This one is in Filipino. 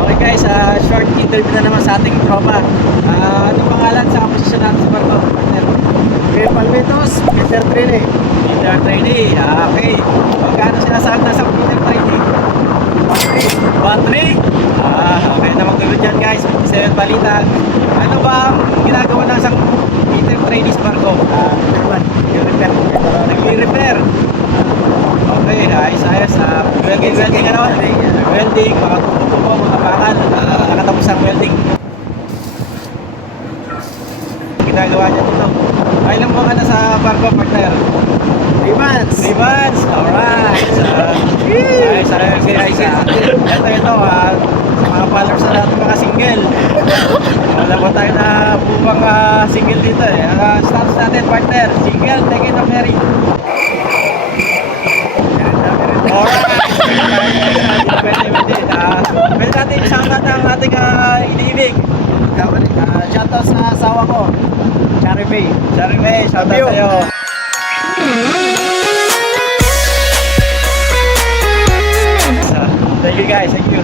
Okay guys, short interview na naman sa ating tropa. Anong pangalan sa posisyon natin sa barko? Partner? Kay Palmitos, Peter Trini. Peter Trainee. Okay. Magkano sinasahod na sa Peter Trainee? Battery? Okay na magtuloy dyan guys. 57 balita. Ano ba ang ginagawa ng isang Peter Trainee sa barko? Chairman, yung repair. Nagre-repair. Okay, ayos. Welding ano? Welding, mga tubo, mga bakal. Nakatapos ang welding. Ginagawa niya dito. Ilang buwan ka na sa barko, partner? 3 months. 3 months. Alright. Ayos. Ito, sa mga followers na natin mga single. Wala pa tayo na bubang single dito eh. Status natin, partner. Single, take it or marry. Alright. Pwede natin isang ang ating iniibig. Shoutout sa asawa ko, Cherry Bay. May shoutout Love you. sa'yo. Thank you guys, thank you.